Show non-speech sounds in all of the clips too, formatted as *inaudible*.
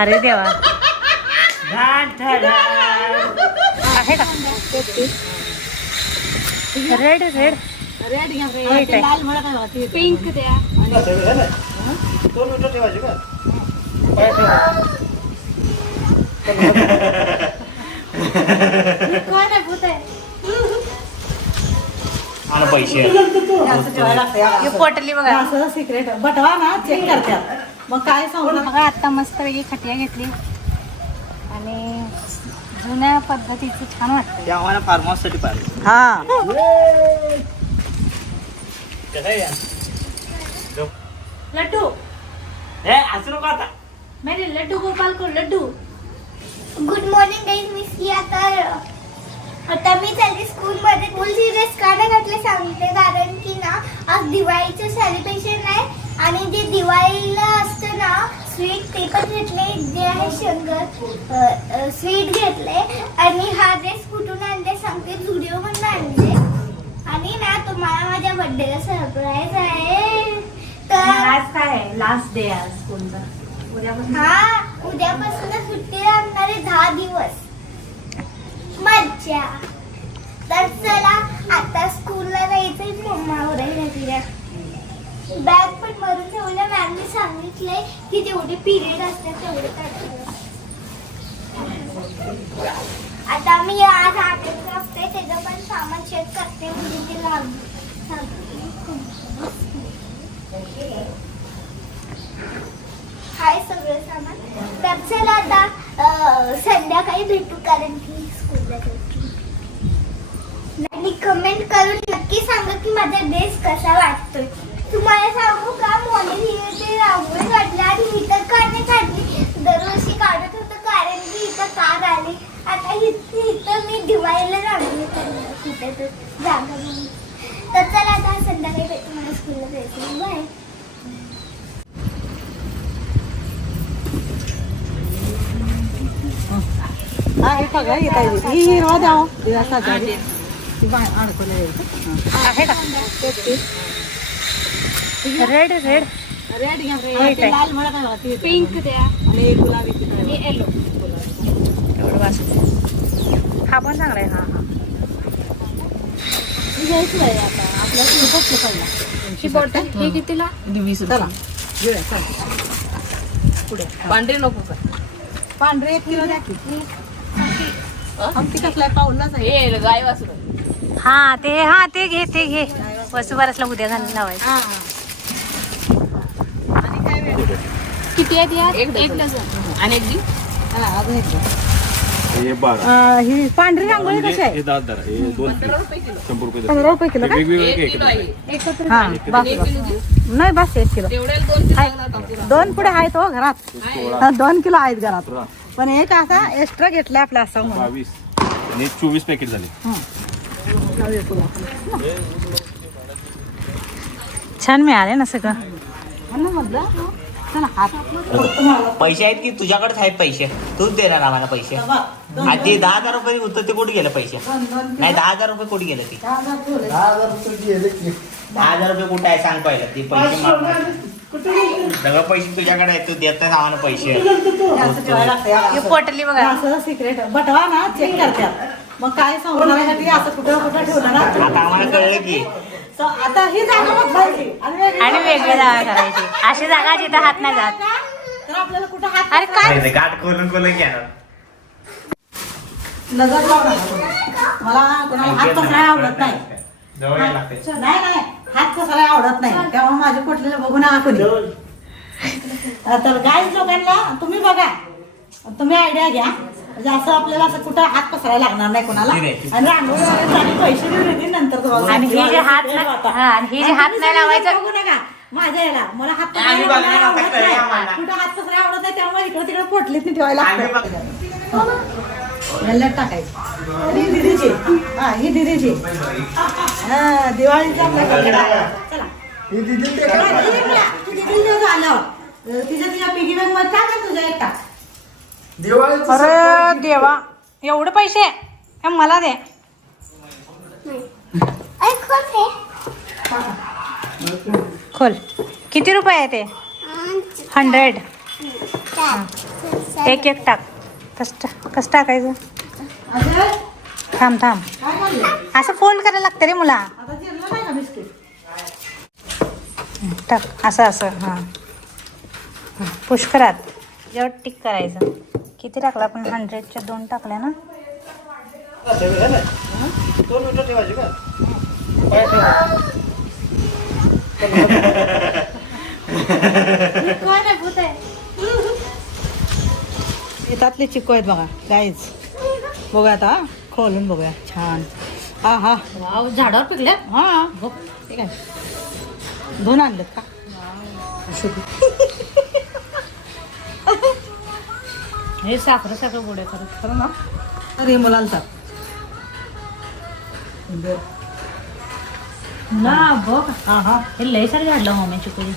अरे देवा. आहे का? रेड रेड रेड घ्या ते आहे. लाल काय होती पिंक द्या. दोन मिनिटं ठेवायची का? पाय ठेवा. कोण आहे भूत आहे? आणि पैसे. असं ठेवायला लागतं या हे असं. पोटली बघा. असं सिक्रेट बटवा ना चेक करतात मग काय सांगू? नका बघा आता मस्त वेगळी खटिया घेतली. आणि जुन्या पद्धतीचं छान वाटतं. ते आम्हाला फार्म हाऊससाठी पाहिजे. हा. लड्डू. ए, हसू नको आता. मेरे लड्डू गोपाल को लड्डू. गुड मॉर्निंग गाईज मी सिया तर आता मी चालली स्कूलमध्ये फुल ड्रेस का नाही घातले सांगते. कारण की ना आज दिवाळीचं सेलिब्रेशन आहे आणि जे दिवाळीला असतं ना स्वीट ते पण घेतले. जे आहे शंकर स्वीट घेतले. आणि हा ड्रेस कुठून आणले सांगते. झुडिओमधून आणले आणि ना तुम्हाला माझ्या बर्थडेला सरप्राईज आहे. तर आज काय आहे. लास्ट डे आहे स्कूलचा. उद्यापासून. हा उद्यापासून सुट्टी लागणार दहा दिवस. मज्जा तर चला आता स्कूलला जायचंय मम्मा ओरडल्या बॅग पण भरून ठेवलं मॅमने सांगितलंय की जेवढे पिरियड असतात तेवढे काढायला आता मी आज आर्टिस्ट करते त्याचं पण सामान चेक करते म्हणजे ते लागू हाय सगळं सामान. तर चला आता संध्याकाळी भेटू कारण की स्कूलला आणि कमेंट करून नक्की सांगा की माझा ड्रेस कसा वाटतोय. तुम्हाला सांगू का मॉर्निंग ते रांगोळी काढली आणि इथं का नाही काढली. दरवर्षी काढत होतं कारण की इथं कार आली. आता इथं इथं मी दिवाळीला रांगोळी काढणार तिथे तर जागा म्हणून. तर चला आता संध्याकाळी भेटू मला स्कूलला जायचं बाय हा हे बघा येत आहे. ही हिरवा द्यावं अडकवलं आहे का रेड रेड रेड घ्या. लाल होती पिंक द्या आणि गुलाबी येलो एवढं वास हा? पण चांगला आहे हा हा घ्यायची आहे? आता आपल्या खूपच पडला ही बॉटल हे कितीला चला घेऊया चला पुढे पांढरे नको का पांढरे एक किलो द्या की आमची कसला पाऊलच आहे गाय वासरू. हा ते हा ते घे ते घे. वसुबारसला उद्या घालून लावायचं. हा. आणि काय वेळ किती आहेत या एक एक डझन. डझन आणि एक हा अजून एक द्या. हे बारा. अं, ही पांढरी रांगोळी कशी म्हणजे आहे? हे दहा दर हे दोन किलो. शंभर रुपये दर. पंधरा रुपये किलो का? वेगवेगळे एक किलो आहे. हा. बस बस. नाही बस एक किलो. दोन पुढे आहेत हो घरात. हा, दोन किलो आहेत घरात. पण एक असा एक्स्ट्रा घेतलाय आपला असा म्हणून. बावीस. आणि चोवीस पॅकेट झाले. छान मिळाले ना सगळं. म्हणून म्हटलं चला हात पैसे आहेत की तुझ्याकडेच आहेत पैसे? तूच देणार आम्हाला पैसे. ते दहा हजार रुपये होतं ते कुठे गेलं पैसे? नाही दहा हजार रुपये कुठे गेलं ते? दहा हजार रुपये कुठे आहे सांग पहिलं. ते पैसे मागणार. सगळं पैसे तुझ्याकडे आहेत तू देत नाही आम्हाला पैसे. हे. पोटली बघा. सिक्रेट बटवा ना चेक करतात मग काय सांगू नका असं कुठं कुठं ठेवलं ना? आता आम्हाला कळलं की. So, आता ही जागा बदलायची. आणि वेगळी आणि वेगळी जागा करायची. अशी जागा जिथं हात नाही जात. तर आपल्याला कुठं हात अरे काय? गाठ खोलून खोलून घेणार नजर लावू नका. मला कोणाला हात पसरायला आवडत नाही. नाही नाही. हात पसरायला आवडत नाही. त्यामुळे माझे कुठलेले बघू नका कोणी. तर गाईज लोकांना तुम्ही बघा. तुम्ही आयडिया घ्या. म्हणजे असं आपल्याला असं कुठं हात पसरायला लागणार नाही कोणाला. आणि रांगोळी वगैरे झाली, पैसे देऊन येतील नंतर तुम्हाला आणि हे जे हात दिवाळीचे नाही- आता. हा, आणि हे जे आणि हात तुम्ही नाही सगळे लावायचं- बघू नका माझ्या याला मला हात आम्ही पसरायला आवडत नाही. आम्हाला. कुठं हात पसरायला आवडत नाही त्यामुळे इकडे तिकडे पोटलीत ठेवायला आम्ही लागतं बघ- टाकायची ही दिदीची हा ही दिदीची हा दिवाळीचा आपला. चला हा, ती. ती दिदीला तिच्या तिच्या पिगी बँकमध्ये टाक आणि तुझ्या एक टाक अरे देवा एवढे पैसे? हे मला दे. खोल किती रुपये आहे ते? हंड्रेड. एक एक टाक. कसं कसं टाकायचं? थांब थांब. असं फोल्ड करायला लागतं रे मुला. आता चिरलं नाही का बिस्किट? टाक. असं असं. हां. पुष्करात. जेव्हा टिक करायचं. किती टाकलं? आपण हंड्रेडच्या दोन टाकल्या ना? शेतातले चिकू आहेत बघा काहीच बघूया आता हा. खोलून बघूया. छान. हा हा. वाव झाडावर पिकल्या? हा. बघ ठीक आहे. धुवून आणलं का? हे साखर साखर गोड्या खरं खरं ना? अरे मुलाला टाक ना बघ. हा हा. हे लय सारे झाडलं मम्मी चिकोली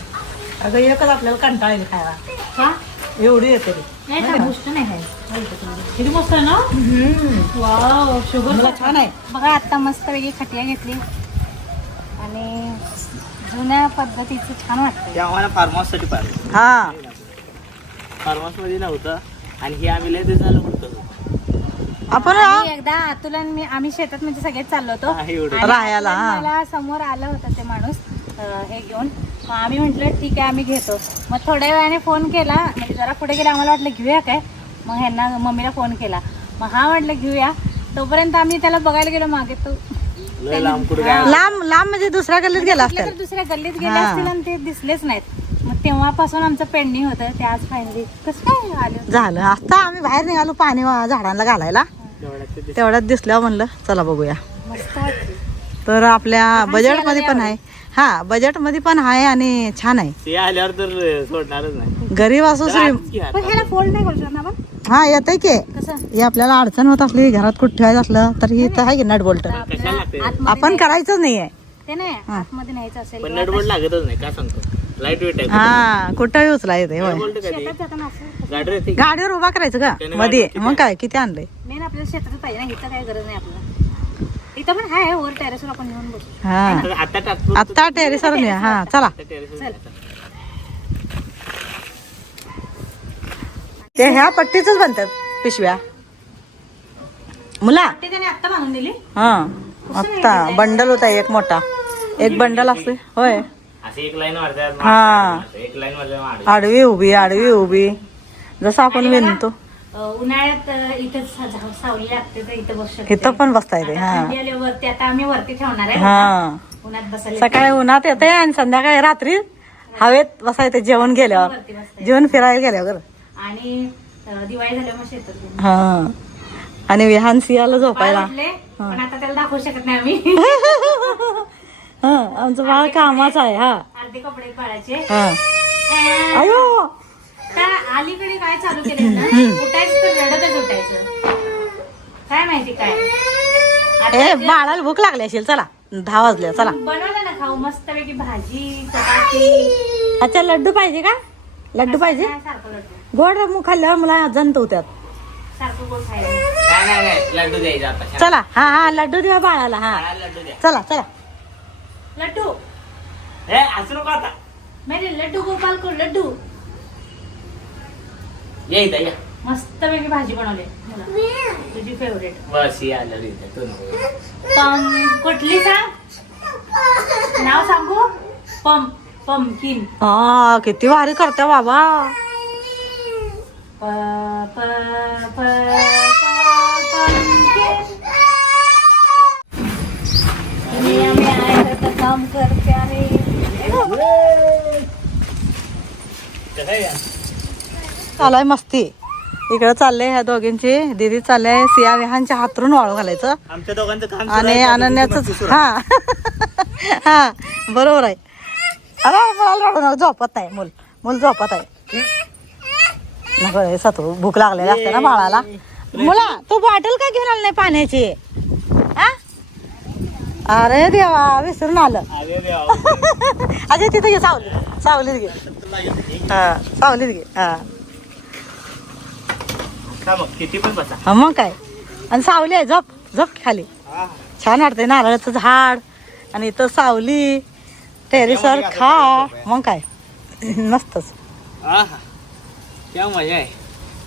अगं एकच आपल्याला कंटाळा येईल खायला. का? एवढी येते रे नाही का गोष्ट नाही किती मस्त आहे ना? वाव शुगर मला छान आहे. बघा आता मस्त वेगळी खटिया घेतली. आणि जुन्या पद्धतीचं छान वाटतं ते आम्हाला फार्म पाहिजे हा. फार्म हाऊसमध्ये नव्हतं. आणि हे आम्ही लय दिवस झालं म्हणतो आपण आणि एकदा अतुल आणि मी आम्ही शेतात म्हणजे सगळेच चाललो होतो. हा, एवढं. आणि राहायला, अतुल हा. मला समोर आलं होतं ते माणूस अं, हे घेऊन. मग आम्ही म्हटलं ठीक आहे आम्ही घेतो. मग थोड्या वेळाने फोन केला म्हणजे जरा पुढे गेला आम्हाला वाटलं घेऊया काय? मग ह्यांना मम्मीला फोन केला. मग हा म्हटलं घेऊया. तोपर्यंत आम्ही त्याला बघायला गेलो मागे तो लय लांब कुठं काय लांब लांब म्हणजे दुसऱ्या गल्लीत गेला कुठल्या असतील तर दुसऱ्या गल्लीत गेले हा. असतील आणि ते दिसलेच नाहीत. तेव्हापासून आमचं पेंडिंग होतं ते आज फायनली कसं काय आले? झालं. आता आम्ही बाहेर निघालो पाणी झाडांना घालायला. तेवढ्यात दिसल्यावर म्हणलं चला बघूया. मस्त वाटते तर आपल्या बजेटमध्ये पण आहे. हा बजेटमध्ये पण आहे आणि छान आहे. ते आल्यावर तर सोडणारच नाही. गरीब असो श्री पण ह्याला फोल्ड नाही करू शकत ना? आपण हा येतंय की. कसं? हे आपल्याला अडचण होत असली घरात कुठे ठेवायचं असलं तर हे तर आहे की नट बोल्ट कशाला लागते आतमध्ये आपण करायचंच नाहीये. ते नाही आतमध्ये न्यायचं असेल पण किंवा नटबोल्ट लागतच नाही काय सांगतो? लाइट वेट आहे. हा कुठंही उचला येते शेतात जाताना असं गाडी येते गाडीवर उभा करायचं का? मध्ये मग काय? किती आणलंय? मेन आपल्याला शेतात पाहिजे ना इथं काय गरज नाही आपल्याला. इथं पण आहे वर टेरेसवर आपण येऊन बसू. हा. आता टेरेसवर हा चला. चल. ते ह्या पट्टीच बनतात पिशव्या. मुला. ते त्याने आत्ता बांधून दिली. हा. आत्ता बंडल होता एक मोठा. एक बंडल असते होय. एक लाईन मारतात हा. एक लाईन मारतात आडवी उभी आडवी उभी. जसं आपण विणतो अं, उन्हाळ्यात इथं सावली लागते तर इथं बसू इथं पण बसता येते आता हा थंडी आली वरती आता आम्ही वरती ठेवणार आहे हा. उन्हात बसायला सकाळी उन्हात येते आणि संध्याकाळी रात्री हवेत बसायचं जेवण गेल्यावर वरती बसते जेवण फिरायला गेल्यावर आणि दिवाळी शेतात घेऊन. हा. आणि विहान सियाला झोपायला. पण आता त्याला दाखवू शकत नाही आम्ही. *laughs* हा आमचं बाळ कामाचं आहे हा. अर्धे कपडे हा. अयो! त्या अलीकडे काय चालू केले ना? उठायचं तर रडतच उठायचं. काय माहिती काय? आता ए बाळाला भूक लागली असेल चला. दहा वाजले चला. बनवलं ना खाऊ मस्तपैकी भाजी चपाती. अच्छा लड्डू पाहिजे का? लड्डू पाहिजे? काय सारखं लड्डू? गोड मग खाल्ल्यावर मला जंत होत्यात. सारखं गोड खायला. नाही नाही नाही. लड्डू द्यायचा आता. चला. हा हा लड्डू द्या बाळाला हा. बाळाला लड्डू द्या. चला चला. लड्डू. ए असं नको आता. मेरे लड्डू गोपाल को लड्डू. ये इथं या. मस्तपैकी भाजी बनवली. मला. तुझी फेवरेट बस ये आलं इथं तू नको. पम कुठली सांग? नाव सांगू? पम पमकिन. हा किती भारी करते बाबा. प प प में आए तो काम कर प्यारे चालाय मस्ती. इकडे चाललंय ह्या दोघींची. दीदी चाललंय सिया विहानच्या हातरून वाळू घालायचं. आमच्या दोघांचं काम आणि अनन्याच हा. *laughs* हा बरोबर आहे. अरे मला झोपत आहे मूल. मूल झोपत आहे. नको रे सतू भूक लागलेली असते ना बाळाला. मुला तू बॉटल का घेऊन आली नाही पाण्याची? हा? अरे देवा विसरून आलं. अरे. *laughs* अजय तिथे घे सावली सावलीत घे. हा सावलीत घे. हा. मग हा काय? आणि सावली आहे झोप झोप खाली. छान वाटते नारळाचं झाड आणि इथं सावली. टेरेसवर खा. मग काय? क्या मजा आहे.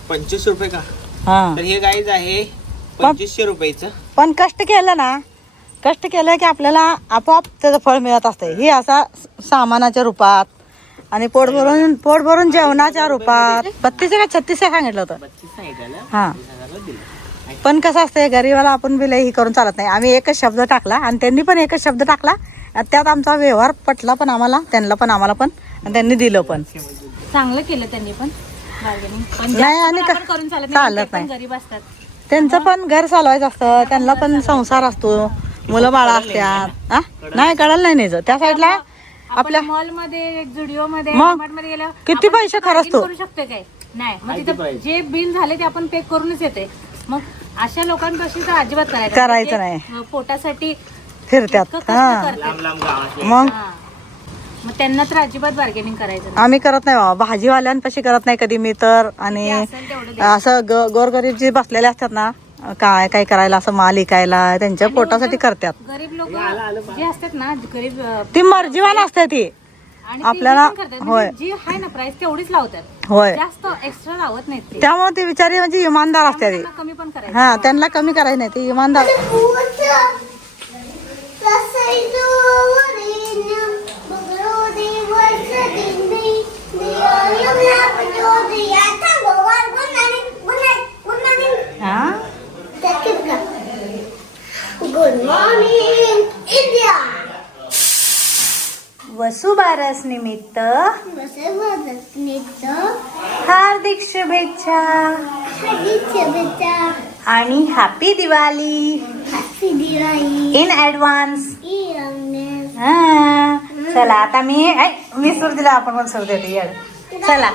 पंचवीस रुपये का? हा. तर हे गाईज आहे पंचवीसशे रुपयाचं. पण कष्ट केलं ना कष्ट केलं की आपल्याला आपोआप त्याचं फळ मिळत असते हे असा सामानाच्या रूपात आणि पोट भरून पोट भरून जेवणाच्या रूपात. बत्तीस का छत्तीस सांगितलं होतं? हा. पण कसं असतंय गरीबाला आपण बी लई हे करून चालत नाही. आम्ही एकच शब्द टाकला आणि त्यांनी पण एकच शब्द टाकला. आणि त्यात आमचा व्यवहार पटला पण आम्हाला त्यांना पण आम्हाला पण आणि त्यांनी दिलं पण. चांगलं केलं त्यांनी पण. नाही, आणि करून चालत नाही. गरीब असतात. त्यांचं पण घर चालवायचं असतं त्यांना पण संसार असतो. मुलं बाळा असतात हा? नाही कळलं नाही न्यायचं त्या साईडला आपल्या आपल्या मॉलमध्ये जुडिओ मध्ये मग? Walmart मध्ये गेल्यावर किती आपण पैसे bargain खर्चतो? करू शकतो काय नाही मग तिथं. जे बिल झाले ते आपण पे करूनच येते मग अशा लोकांपाशी तर अजिबात करायचं करायचं जे, नाही. अं, पोटासाठी इतकं कष्ट हा करतात. गावातले मग हा. मग त्यांना तर अजिबात बार्गेनिंग करायचं नाही. आम्ही करत नाही बाबा भाजीवाल्यांपाशी करत नाही कधी मी तर आणि ते असेल तेवढं द्या. असं ग- गोरगरीब जे बसलेले असतात ना काय काय करायला असं माल इकायला त्यांच्या पोटासाठी करतात. गरीब लोक जे असतात ना गरीब ती मर्जीवान असते ती. आपल्याला- करतात. होय. म्हणजे जी आहे ना प्राइस तेवढीच लावतात. होय. जास्त एक्स्ट्रा लावत नाहीत ते. त्यामुळे ती बिचारी म्हणजे इमानदार असते ती. कमी पण करायचं. हा त्यांना कमी करायचं नाही ती इमानदार हा गुड मॉर्निंग इंडिया वसुबारस निमित्त हार्दिक शुभेच्छा. शुभेच्छा. आणि हॅपी दिवाळी. इन ऍडव्हान्स चला आता मी मी सूर दिला आपण पण सूर देते चला.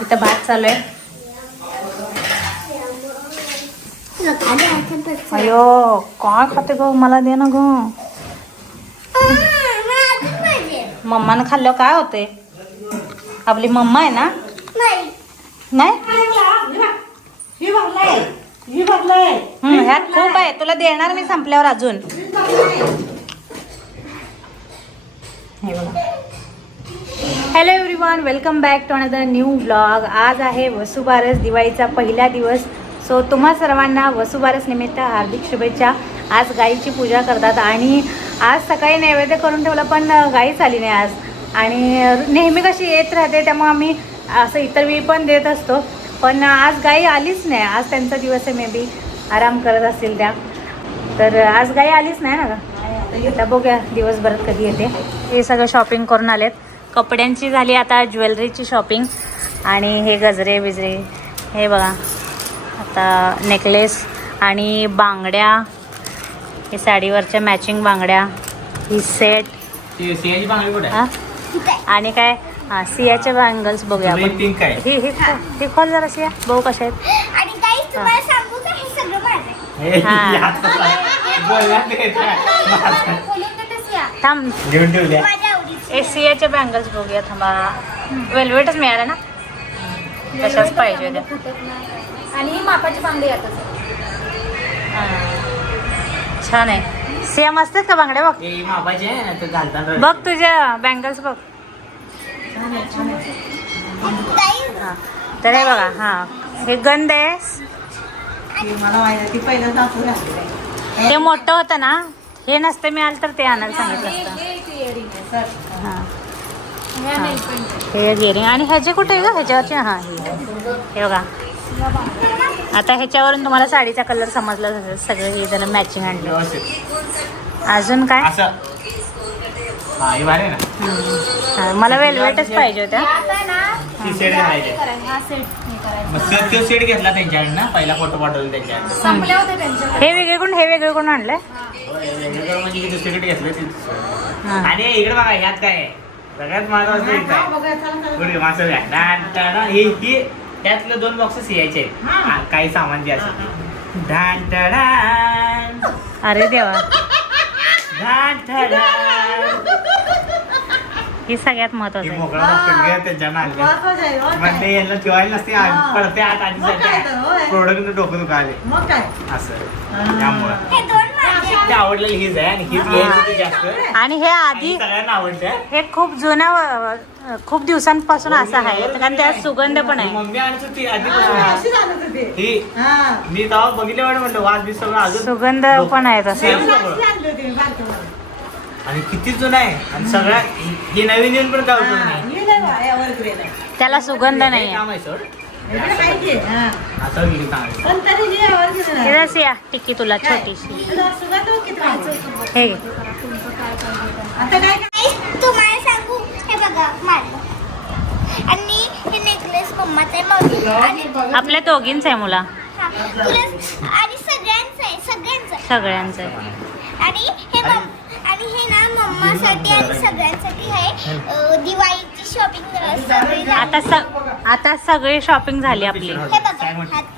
इथं भात चालू आहे. अयो काय खाते ग? मला दे ना ग. मम्मानं खाल्लं काय होते आपली मम्मा आहे ना? नाही. ह्यात खूप आहे. तुला देणार मी संपल्यावर अजून. Hello everyone welcome back to another new blog आज आहे वसुबारस दिवाळीचा पहिला दिवस. सो तुम्हा सर्वांना वसुबारस निमित्त हार्दिक शुभेच्छा. आज गाईची पूजा करतात आणि आज सकाळी नैवेद्य करून ठेवलं पण गाईच आली नाही आज. आणि नेहमी कशी येत राहते त्यामुळे आम्ही असं इतर वेळी पण देत असतो. पण आज गाई आलीच नाही. आज त्यांचा दिवस आहे मे बी आराम करत असतील त्या. तर आज गाई आलीच नाही ना आता बघूया दिवसभरात कधी येते. हे सगळं शॉपिंग करून आलेत. कपड्यांची झाली आता ज्वेलरीची शॉपिंग आणि हे गजरे बिजरे हे बघा. आता नेकलेस आणि बांगड्या. हे साडीवरच्या मॅचिंग बांगड्या. ही सेट हा? आणि काय? हा सियाचे बँगल्स बघूया आपण. ही ही ही. खोल जरा सिया. बघू कशा आहेत. हे. हे, हा. थांब. ए सियाचे बँगल्स बघूया थांबा. वेलवेटच मिळालं ना? तशाच पाहिजे होत्या. आणि ही मापाची बांगडी येतात हा. छान आहे. सिया मस्त आहेत का बांगड्या? बघ. हे मापाचे आहे ना, ते घालताना बघ तुझ्या बँगल्स बघ. हा. तर हे बघा हा. हे गंध आहे. मला माहिती ती मोठं होतं ना? हे नसतं मिळालं तर ते आणायला सांगितलं असतं. हा हा. हे गिअरिंग आणि ह्याचे कुठे आहे ग? ह्याच्यावरचे? हां हे हे बघा. आता ह्याच्यावरून तुम्हाला साडीचा कलर समजला असेल सगळं हे जरा मॅचिंग आणलं. अजून काय? असं. हा हे भारी आहे ना. हम्म. हा, मला वेलवेटच पाहिजे होत्या. ती सेट घालायचे हा सेट हे करायचं मग तो- तो सेट घेतला त्यांच्याकडनं ना पहिला फोटो पाठवला त्यांच्याकडनं. संपल्या होत्या त्यांच्या हे वेगळे कोण हे वेगळे कोण आणलंय? वेगवेगळं म्हणजे घेतलं ते. हा. आणि इकडे बघा ह्यात काय आहे? सगळ्यात महत्वाचं इथं आहे. ही ही त्यातलं दोन बॉक्सेस यायचे हा, काही सामान जे असेल. डान, डाडान, अरे देवा. डाडान. हे सगळ्यात महत्वाचं आहे. मोकळा बॉक्स घ्या त्यांच्या हो? म्हणजे यांना ठेवायला नसते पडते आत. आधी प्रोडक्ट डोकं दुखाले मग काय? असं. त्यामुळं. आवडलेलं हीच आहे आणि हीच घ्यायची होती जास्त. आणि हे आधी आणि सगळ्यांना आवडतं. हे खूप जुन्या खूप दिवसांपासून असं आहे. कारण त्यात सुगंध पण आहे. मम्मी आणत होती आधी अशी झालं होतं ते. ही हा. मी तेव्हा बघितलं वाटत म्हटलं वाज बी सगळं अजून सुगंध पण आहे तसं. सेम सगळं. आणि किती जुनं आहे. आणि सगळ्या ही नवीन येऊन पण काय उपयोग हा, नाही. त्याला सुगंध नाही हे काम आहे सोड. हा. हे. हे जशी या टिक्की तुला छोटीशी. हे तुम्हाला सांगू? हे बघा मारलं. आणि हे नेकलेस मम्माचं आपल्या दोघींच आहे मुला. हा, तुला आणि सगळ्यांचं आहे सगळ्यांचं आहे. सगळ्यांचं आणि हे आणि हे ना मम्मासाठी आणि सगळ्यांसाठी आहे. दिवाळीची शॉपिंग आता स आता सगळी शॉपिंग झाली आपली. हे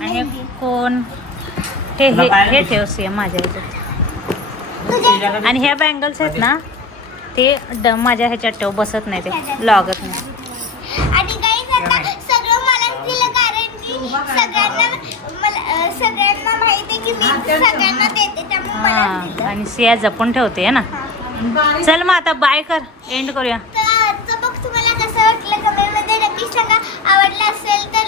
आणि. कोण? हे हे हे ठेव सीएम माझ्या ह्याच्यात आणि ह्या बँगल्स आहेत ना ते ड माझ्या ह्याच्यात ठेव बसत नाही ते लागत नाही. आणि सगळं मला दिलं कारण की सगळ्यांना सगळ्यांना माहिती आहे की मी सगळ्यांना देते त्यामुळे हा आणि सिया जपून ठेवते है ना? चल मग आता बाय कर एंड करूया. तर बघ तुम्हाला कसं वाटलं कमेंटमध्ये नक्की सांगा. आवडलं असेल तर